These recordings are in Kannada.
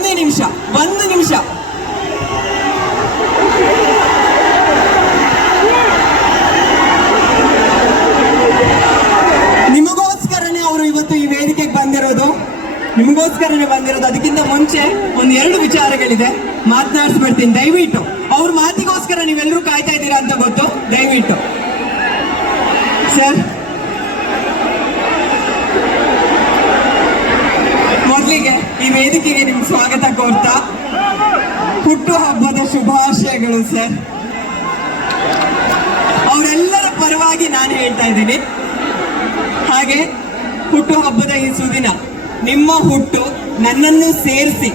ಒಂದೇ ನಿಮಿಷ, ಒಂದು ನಿಮಿಷ. ನಿಮಗೋಸ್ಕರನೇ ಅವರು ಇವತ್ತು ಈ ವೇದಿಕೆಗೆ ಬಂದಿರೋದು. ನಿಮಗೋಸ್ಕರನೇ ಬಂದಿರೋದು. ಅದಕ್ಕಿಂತ ಮುಂಚೆ ಒಂದು ಎರಡು ವಿಚಾರಗಳಿದೆ. ಮಾತನಾಡಿಸ್ಬಿಡ್ತೀನಿ. ದಯವಿಟ್ಟು, ಅವ್ರ ಮಾತಿಗೋಸ್ಕರ ನೀವೆಲ್ಲರೂ ಕಾಯ್ತಾ ಇದ್ದೀರಾ ಅಂತ ಗೊತ್ತು? ದಯವಿಟ್ಟು. ಮೊದಲಿಗೆ ಈ ವೇದಿಕೆಗೆ ನಿಮ್ಗೆ ಸ್ವಾಗತ ಕೋರ್ತಾ. ಹುಟ್ಟು ಹಬ್ಬದ ಶುಭಾಶಯಗಳು ಸರ್ ಅವರೆಲ್ಲರ ಪರವಾಗಿ ನಾನು ಹೇಳ್ತಾ ಇದ್ದೀನಿ. ಹಾಗೆ ಹುಟ್ಟು ಹಬ್ಬದ ಈ ಸುದಿನ, ನಿಮ್ಮ ಹುಟ್ಟು ನನ್ನನ್ನು ಸೇರಿಸಿ,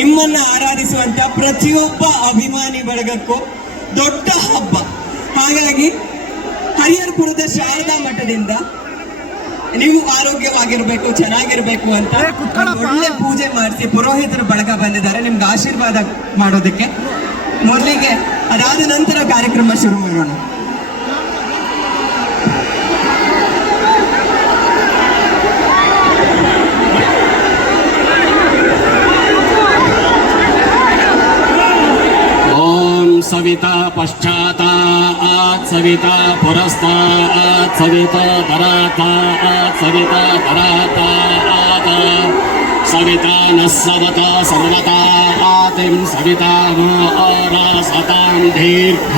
ನಿಮ್ಮನ್ನ ಆರಾಧಿಸುವಂತ ಪ್ರತಿಯೊಬ್ಬ ಅಭಿಮಾನಿ ಬಳಗಕ್ಕೂ ದೊಡ್ಡ ಹಬ್ಬ. ಹಾಗಾಗಿ, ಹರಿಹರಪುರದ ಶಾರದಾ ಮಠದಿಂದ ನೀವು ಆರೋಗ್ಯವಾಗಿರ್ಬೇಕು ಚೆನ್ನಾಗಿರ್ಬೇಕು ಅಂತ ಒಳ್ಳೆ ಪೂಜೆ ಮಾಡಿಸಿ ಪುರೋಹಿತರ ಬಳಗ ಬಂದಿದ್ದಾರೆ. ನಿಮ್ಗೆ ಆಶೀರ್ವಾದ ಮಾಡೋದಕ್ಕೆ. ಮೊದಲಿಗೆ ಅದಾದ ನಂತರ ಕಾರ್ಯಕ್ರಮ ಶುರು ಮಾಡೋಣ. सविता पश्चातात् सविता पुरस्तात् सविता धरातात् सविता धरातात् सविता नः सदता सर्वता आतिं सविता नो सतां दीर्घ